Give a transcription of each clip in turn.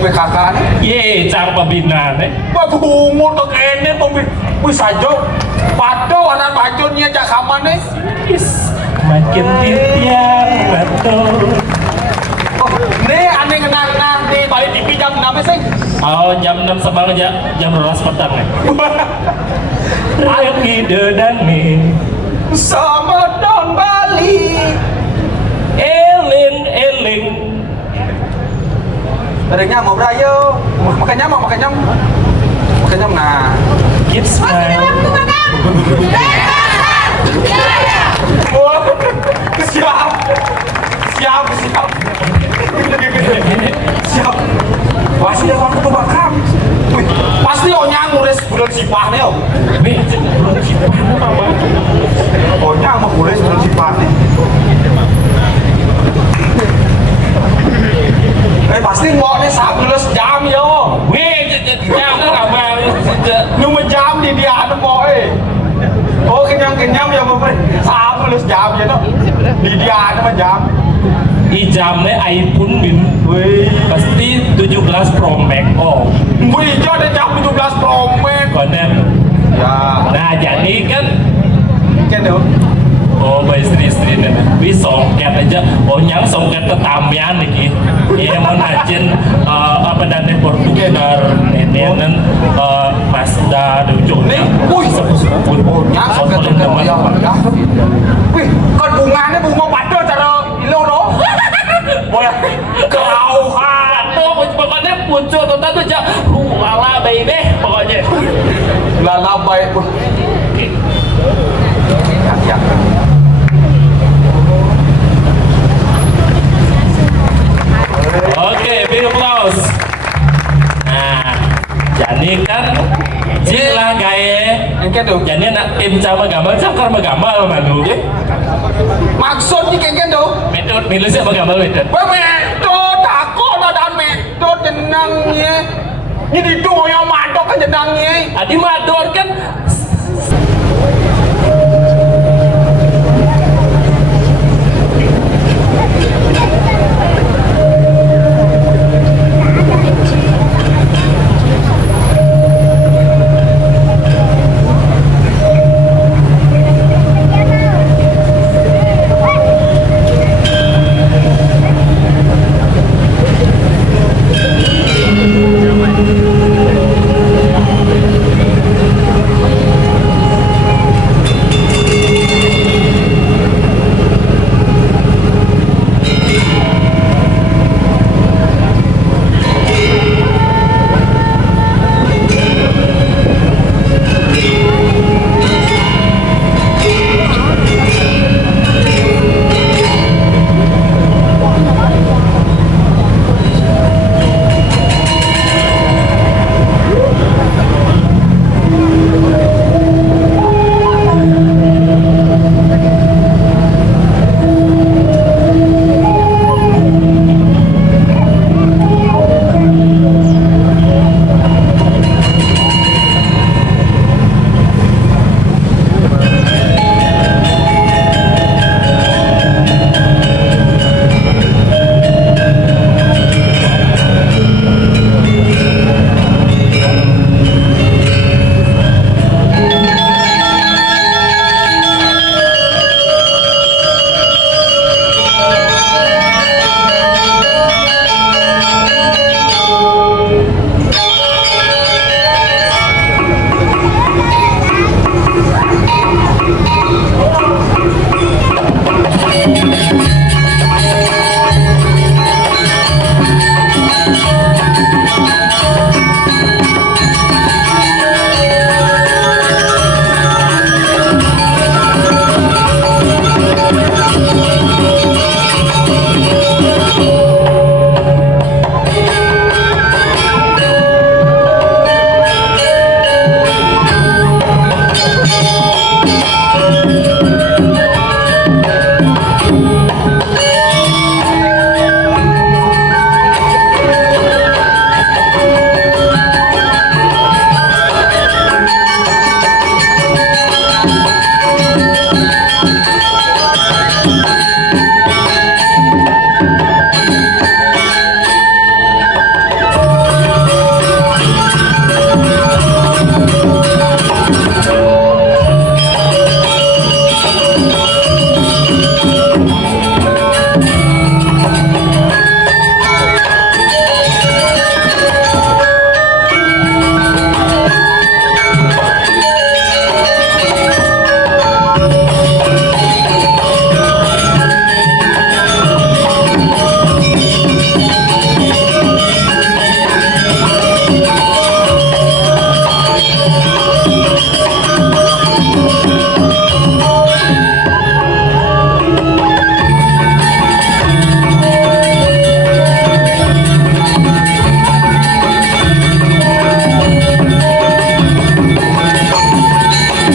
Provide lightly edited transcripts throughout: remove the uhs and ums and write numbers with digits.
gue kakak ye cang pembinaan bagus umur tuh kene wis saja pado anak bajunnya cak kamane makin titian betul. oh nih aneh kenang nih balik TV jam 6 sih Oh jam 6 sebang aja jam 12 petang lagi dedane sama Don Bali eling eling Terenya mau berayo makan nyam nah kids Masih waktu madam. oh, siap siap pasti ada waktu tuh bakam wih pasti onyang ngures bulan sipah nih nih belum kita apa onyang mau ngures bulan sipah nih pasti mau nih 11 jam yo wih jam nggak bang nhưng jam di dia ada mau oh kenyang ya mau 11 jam ya no di dia ada jam jamnya iPhone min wih pasti 17 Pro Max oh wih itu ada jam 17 Pro Max konen ya nah jadi kan dong oh by istri-istri nih wih songket aja oh nyang songket tetamian nih ya mau najin apa dan Portugal nenek Mazda ujung nih wih sepuluh nyang paling teman wih kan bunganya bunga padel cara ilo no boleh kau tuh pokoknya muncul tonton tuh aja lala baby pokoknya lala baik ya oke big applause nah jadi kan jika gaya engke dong jadi nak tim sama gambar cakar gambar malu maksudnya kayak dong metode milih siapa gambar metode metode aku ada metode jenangnya ini doang madok kan jenangnya adi mador kan เ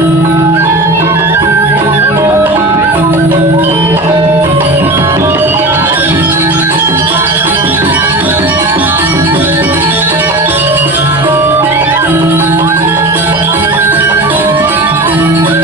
Hãy subscribe cho kênh Ghiền Mì Gõ để không bỏ lỡ